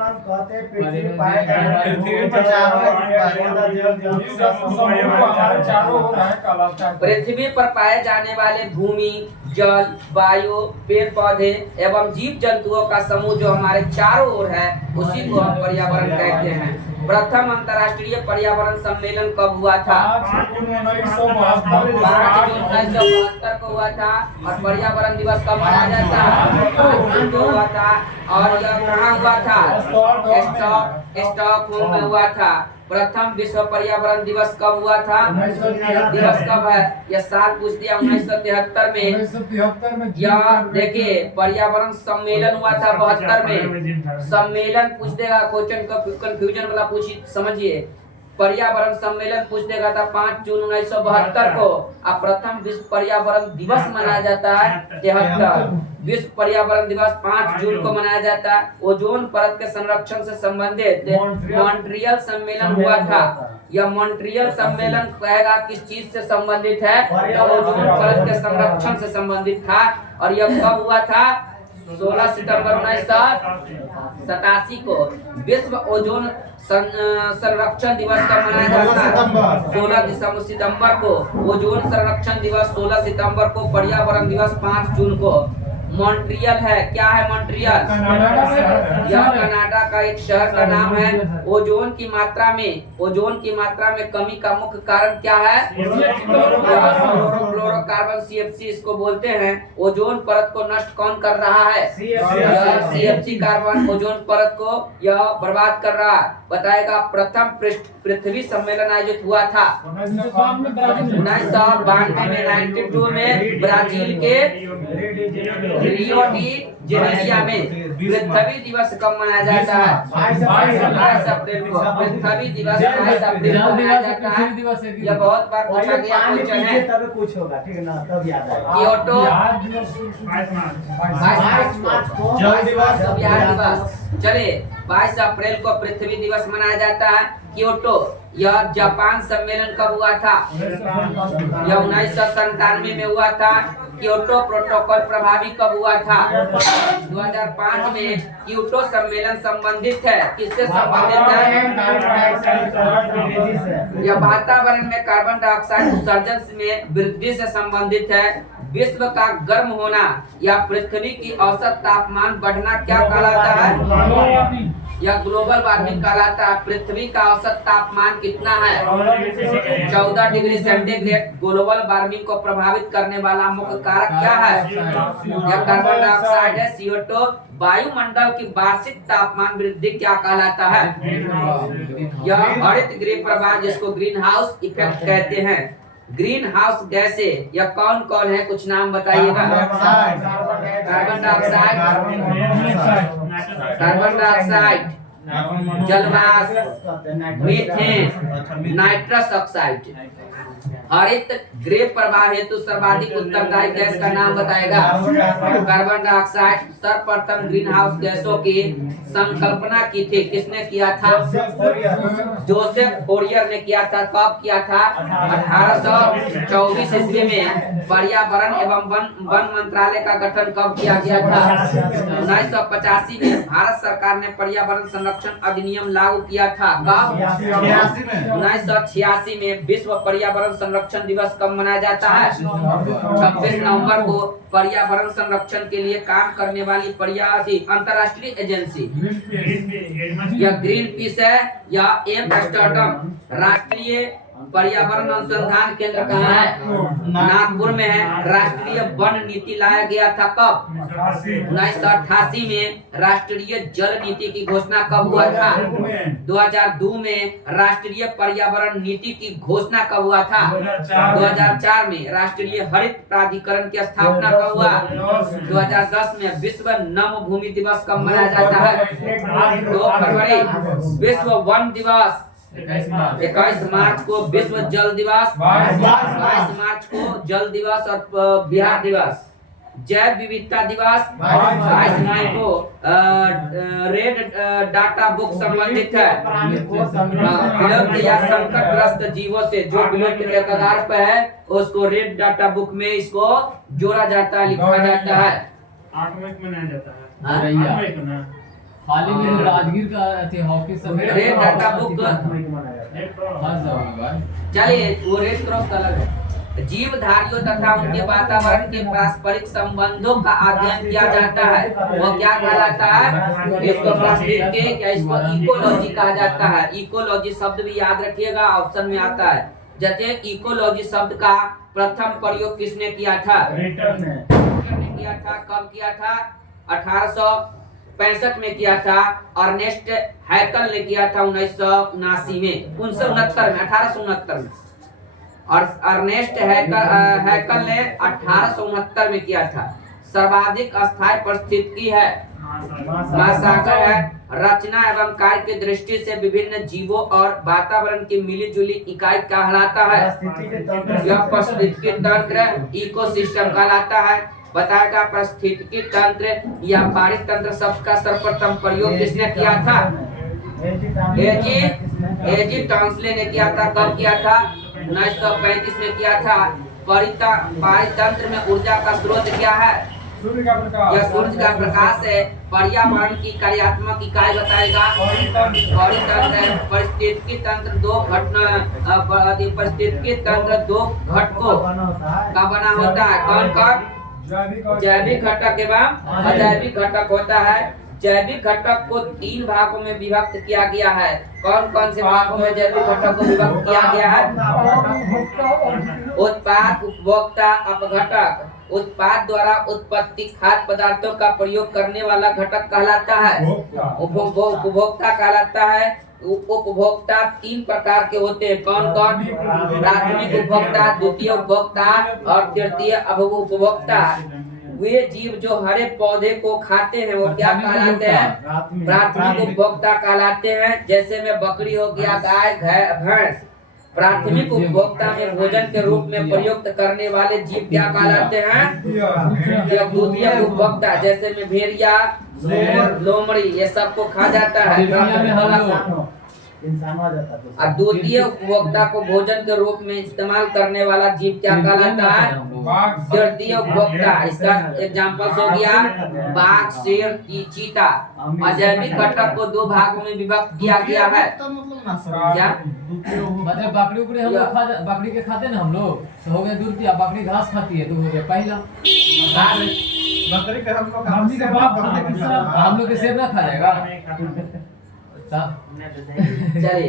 कहते पृथ्वी पाए जाने वाले भूमि पर चारों ओर है कहलाता है। पृथ्वी पर पाए जाने वाले भूमि, जल, वायु, पेड़ पौधे एवं जीव जंतुओं का समूह जो हमारे चारों ओर है उसी को हम पर्यावरण कहते हैं। प्रथम अंतर्राष्ट्रीय पर्यावरण सम्मेलन कब हुआ था? 5 जून 1972 को हुआ था। और पर्यावरण दिवस कब मनाया जाता है? 5 जून को हुआ था। और यह कहाँ हुआ था? स्टॉकहोम में हुआ था। प्रथम विश्व पर्यावरण दिवस कब हुआ था? दिवस कब है? यह साल पूछ दिया 1973 में। यह देखिए पर्यावरण सम्मेलन हुआ था 72 में। सम्मेलन पूछ देगा, क्वेश्चन का कंफ्यूजन वाला पूछी समझिए। पर्यावरण सम्मेलन पूछ देगा था 5 जून 1972 को। अब प्रथम विश्व पर्यावरण दिवस मनाया जाता है 73। विश्व पर्यावरण दिवस 5 जून को मनाया जाता है। ओजोन परत के संरक्षण से संबंधित मॉन्ट्रियल सम्मेलन हुआ था। यह मॉन्ट्रियल सम्मेलन कहेगा किस चीज से संबंधित है? ओजोन परत के संरक्षण से संबंधित था। और यह कब हुआ था? 16 सितंबर 1987 को। विश्व ओजोन संरक्षण दिवस कब मनाया जाता है? 16 सितंबर को। ओजोन संरक्षण दिवस 16 सितंबर को। पर्यावरण दिवस 5 जून को। मॉन्ट्रियल है, क्या है मॉन्ट्रियल? यह कनाडा का एक शहर का नाम है। ओजोन की मात्रा में कमी का मुख्य कारण क्या है? फ्लोरोकार्बन CFC इसको बोलते हैं। ओजोन परत को नष्ट कौन कर रहा है? CFC कार्बन ओजोन परत को यह बर्बाद कर रहा है। बताएगा प्रथम पृथ्वी सम्मेलन आयोजित हुआ था 1992 में 92 में ब्राजील के रियो डी जेनेरिया में। पृथ्वी दिवस कब मनाया जाता है? 22 अप्रैल को। पृथ्वी दिवस 22 अप्रैल को मनाया जाता है। यह बहुत बार पूछा गया क्वेश्चन है। तब कुछ होगा, ठीक है ना? तब याद आएगा। क्योटो 22 मार्च को जल दिवस। चलिए 22 अप्रैल को पृथ्वी दिवस मनाया जाता है। क्योटो यह जापान सम्मेलन कब हुआ था? यह 1997 में हुआ था। क्योटो प्रोटोकॉल प्रभावी कब हुआ था? 2005 में। क्योटो सम्मेलन संबंधित है, किससे संबंधित है? यह वातावरण में कार्बन डाइऑक्साइड उत्सर्जन में वृद्धि से संबंधित है। विश्व का गर्म होना या पृथ्वी की औसत तापमान बढ़ना क्या कहलाता है? यह ग्लोबल वार्मिंग कहलाता है। पृथ्वी का औसत तापमान कितना है? 14 डिग्री सेंटीग्रेड। ग्लोबल वार्मिंग को प्रभावित करने वाला मुख्य कारक क्या है? यह कार्बन डाइऑक्साइड है, CO2। वायुमंडल की वार्षिक तापमान वृद्धि क्या कहलाता है? यह हरित गृह प्रभाव जिसको ग्रीन हाउस इफेक्ट कहते हैं। ग्रीन हाउस गैसें यह कौन कौन है? कुछ नाम बताइएगा। कार्बन डाइऑक्साइड, जलवाष्प, मीथेन, नाइट्रस ऑक्साइड। हरित गृह प्रवाह हेतु सर्वाधिक उत्तरदायी गैस का नाम बताएगा। Carbon dioxide. सर्वप्रथम ग्रीन हाउस गैसों की संकल्पना की थी, किसने किया था? जोसेफ फोरियर ने किया था। कब किया था? 1824 ईस्वी में। पर्यावरण एवं वन मंत्रालय का गठन कब किया गया था? 1985 में। भारत सरकार ने पर्यावरण संरक्षण अधिनियम लागू किया था। कब? 1986 में। विश्व पर्यावरण संरक्षण दिवस कब मनाया जाता है? 26 नवंबर को। पर्यावरण संरक्षण के लिए काम करने वाली अंतर्राष्ट्रीय एजेंसी या ग्रीन पीस है या एम्स्टर्डम राष्ट्रीय पर्यावरण अनुसंधान केंद्र कहाँ है? नागपुर में है। राष्ट्रीय वन नीति लाया गया था कब? 1988 में। राष्ट्रीय जल नीति की घोषणा कब हुआ था? 2002 में। राष्ट्रीय पर्यावरण नीति की घोषणा कब हुआ था? 2004 में। राष्ट्रीय हरित प्राधिकरण की स्थापना कब हुआ? 2010 में। विश्व नम भूमि दिवस कब मनाया जाता है? 2 फरवरी। विश्व वन दिवस 21 मार्च को। विश्व जल दिवस 22 मार्च को जल दिवस और बिहार दिवस। जैव विविधता दिवस 22 मई को। रेड डाटा बुक संबंधित है विलुप्त या संकटग्रस्त जीवों से जो विलुप्त के कगार पर है उसको रेड डाटा बुक में इसको जोड़ा जाता है, लिखा जाता है। 8 मई को मनाया जाता है। हाल ही में राजगीर का थे हॉकी सब रेड डाटा बुक हर जगह चलिए वो रेड क्रॉस का अलग है। जीवधारियों तथा उनके वातावरण के पारस्परिक संबंधों का अध्ययन किया जाता है, वो क्या कहलाता है? इसको पारिस्थितिकी या इसको इकोलॉजी कहा जाता है। इकोलॉजी शब्द भी याद रखिएगा, ऑप्शन में आता है। जैसे इकोलॉजी शब्द का प्रथम प्रयोग किसने किया था? रिटर ने किया था। कब किया था? 1865 में किया था। अर्नेस्ट हैकल ने किया था 1979 में, 1969 में, 1869 में। और अर्नेस्ट हैकल ने 1869 में किया था। सर्वाधिक अस्थायी परिस्थितिकी है, महासागर है। रचना एवं कार्य की दृष्टि से विभिन्न जीवों और वातावरण की मिलीजुली इकाई कहलाता है। यह पारिस्थितिकी तंत्र इकोसिस्टम कहलाता है। बताएगा पारिस्थितिकी तंत्र या पारितंत्र शब्द का सर्वप्रथम प्रयोग किसने किया था? एजी टॉन्सले ने किया था। कब किया था? 1935 में किया था। पारितंत्र में ऊर्जा का स्रोत क्या है? सूर्य का प्रकाश। यह सूर्य का प्रकाश है। पर्यावरण की कार्यात्मक इकाई बताएगा परितंत्र है। पारिस्थितिकी तंत्र दो घटकों का बना होता है। कौन कौन? जैविक घटक एवं अजैविक घटक होता है। जैविक घटक को 3 भागों में विभक्त किया गया है। कौन कौन से भागों में जैविक घटक को विभक्त किया गया है? उत्पाद, उपभोक्ता, अपघटक। उत्पाद द्वारा उत्पत्ति खाद्य पदार्थों का प्रयोग करने वाला घटक कहलाता है उपभोक्ता कहलाता है। उपभोक्ता 3 प्रकार के होते हैं। कौन कौन? प्राथमिक उपभोक्ता, द्वितीय उपभोक्ता और तृतीय उपभोक्ता। वे जीव जो हरे पौधे को खाते हैं वो क्या कहलाते हैं? प्राथमिक उपभोक्ता कहलाते हैं। जैसे में बकरी हो गया, गाय, भैंस। प्राथमिक उपभोक्ता में भोजन के रूप में प्रयुक्त करने वाले जीव क्या कहलाते हैं? द्वितीय उपभोक्ता। जैसे में भेड़िया, लोमड़ी, ये सबको खा जाता है। द्वितीय उपभोक्ता को भोजन के रूप में इस्तेमाल करने वाला जीव क्या कहलाता है? तृतीय उपभोक्ता। इसका एग्जाम्पल हो गया बाघ, शेर, चीता। अजैविक घटक को 2 भागों में विभक्त किया गया है। क्या मतलब बकरी हम लोग बकरी के खाते ना हम लोग, तो हो गया द्वितीय। बकरी घास खाती है तो हो गया पहला। बकरी का हम लोग के सेब ना खा जाएगा। चलिए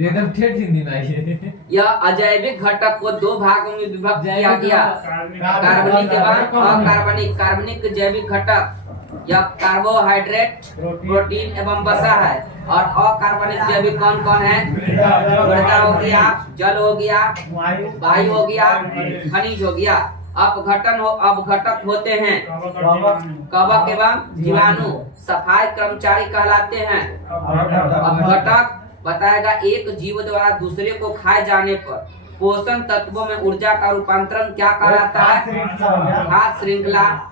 एकदम ठेठ हिंदी में आई। यह अजैविक घटक को 2 भागों में विभक्त किया गया। कार्बनिक एवं अकार्बनिक। कार्बनिक जैविक घटक यह कार्बोहाइड्रेट, प्रोटीन एवं वसा है। और अकार्बनिक जैविक कौन कौन है? मृदा हो गया, जल हो गया, वायु हो गया, खनिज हो गया। अपघटक होते हैं कवक एवं जीवाणु। सफाई कर्मचारी कहलाते हैं। अपघटक बताएगा एक जीव द्वारा दूसरे को खाए जाने पर पोषण तत्वों में ऊर्जा का रूपांतरण क्या कहलाता है?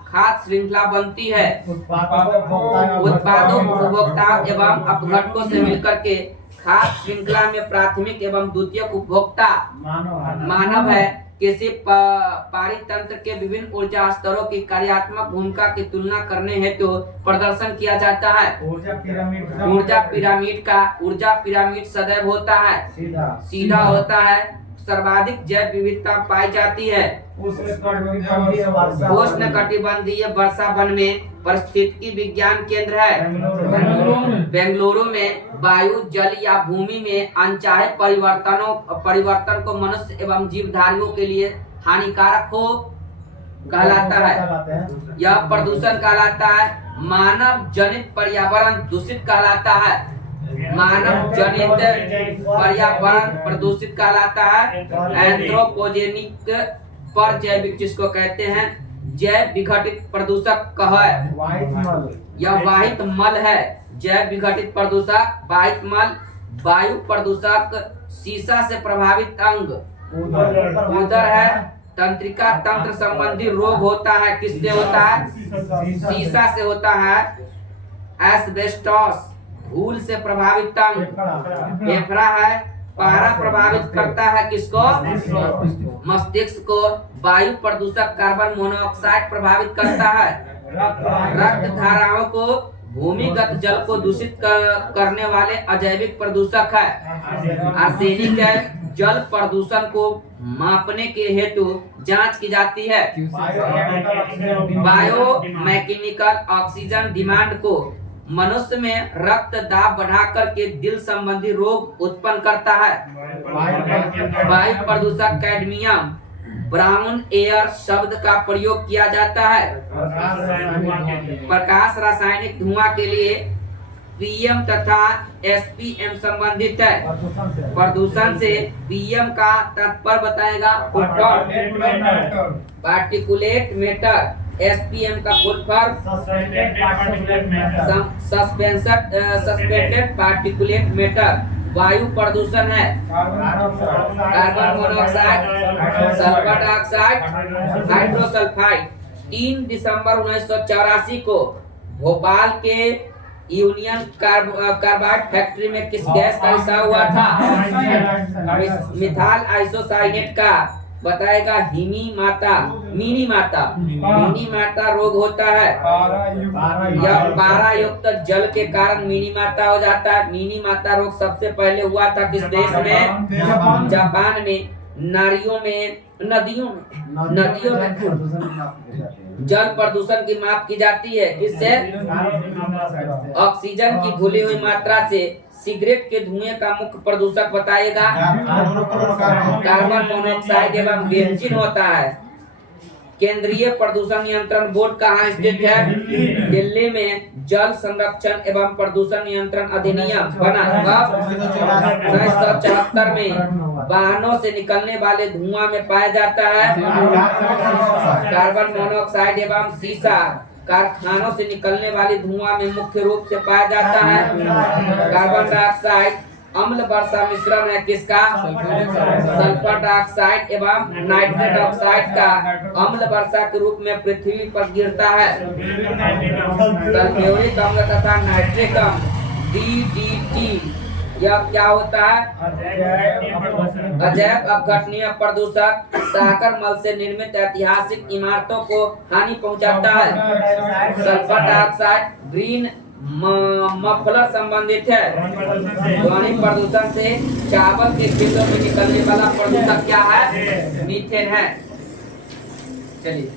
खाद्य श्रृंखला बनती है। उत्पादों, उपभोक्ता एवं अपघटकों से मिलकर के खाद्य श्रृंखला में प्राथमिक एवं द्वितीय उपभोक्ता मानव है। किसी पारितंत्र के विभिन्न ऊर्जा स्तरों की कार्यात्मक भूमिका की तुलना करने हेतु प्रदर्शन किया जाता है। ऊर्जा पिरामिड सदैव होता है, सीधा होता है। सर्वाधिक जैव विविधता पाई जाती है उष्णकटिबंधीय वर्षा वन में। पारिस्थितिकी विज्ञान केंद्र है बेंगलुरु में। वायु, जल या भूमि में अनचाहे परिवर्तन को मनुष्य एवं जीवधारियों के लिए हानिकारक हो कहलाता है। यह प्रदूषण कहलाता है। मानव जनित पर्यावरण दूषित कहलाता है। मानव जनित पर्यावरण प्रदूषित कहलाता है। एंथ्रोपोजेनिक पर जैविक जिसको कहते हैं जैव विघटित प्रदूषक है। यह वाहित मल है। जैव विघटित प्रदूषक वाहित मल। वायु प्रदूषक सीसा से प्रभावित अंग उदर है। तंत्रिका तंत्र संबंधी रोग होता है। किससे होता है? सीसा से होता है। एस्बेस्टोस धूल से प्रभावित अंग फेफड़ा है। पारा प्रभावित करता है किसको? मस्तिष्क को। वायु प्रदूषक कार्बन मोनोऑक्साइड प्रभावित करता है। रक्त धाराओं को भूमिगत जल को दूषित करने वाले अजैविक प्रदूषक है। आर्सेनिक है। जल प्रदूषण को मापने के हेतु जांच की जाती है। बायोमैकेनिकल ऑक्सीजन डिमांड को मनुष्य में रक्त दाब बढ़ाकर के दिल संबंधी रोग उत्पन्न करता है। वायु प्रदूषक कैडमियम ब्राउन एयर शब्द का प्रयोग किया जाता है। प्रकाश रासायनिक धुआं के लिए पीएम तथा एसपीएम संबंधित है। प्रदूषण से पीएम का तात्पर्य बताएगा पार्टिकुलेट मैटर। एसपीएम का full form suspended particulate matter. वायु प्रदूषण है carbon monoxide, sulphur dioxide, hydrosulphide. 3 दिसंबर 1984 को भोपाल के यूनियन कार्बाइड फैक्ट्री में किस गैस का रिसाव हुआ था? मिथाइल आइसोसाइनेट का। बताएगा मिनी माता रोग होता है। यह पारा युक्त जल के कारण मिनी माता हो जाता है। मिनी माता रोग सबसे पहले हुआ था किस देश में? जापान में। नदियों में जल प्रदूषण की माप की जाती है। किससे? ऑक्सीजन की घुली हुई मात्रा से। सिगरेट के धुएं का मुख्य प्रदूषक बताइएगा कार्बन मोनोऑक्साइड एवं बेंजीन होता है। केंद्रीय प्रदूषण नियंत्रण बोर्ड कहाँ स्थित है? दिल्ली में। जल संरक्षण एवं प्रदूषण नियंत्रण अधिनियम बना 1974 में। वाहनों से निकलने वाले धुआं में पाया जाता है कार्बन मोनोऑक्साइड एवं सीसा। कारखानों से निकलने वाली धुआं में मुख्य रूप से पाया जाता है कार्बन डाइऑक्साइड। अम्ल वर्षा मिश्रण है किसका? सल्फर डाइऑक्साइड एवं नाइट्रेट ऑक्साइड का अम्ल वर्षा के रूप में पृथ्वी पर गिरता है। सल्फ्यूरिक अम्ल तथा नाइट्रिक अम्ल DDT। यह क्या होता है? अजैव अपघटनीय प्रदूषक साकर मल से निर्मित ऐतिहासिक इमारतों को हानि पहुंचाता है। सल्फर डाइऑक्साइड ग्रीन मफलर संबंधित है। ध्वनि प्रदूषण से चावल के खेतों में निकलने वाला प्रदूषक क्या है? मीथेन है। चलिए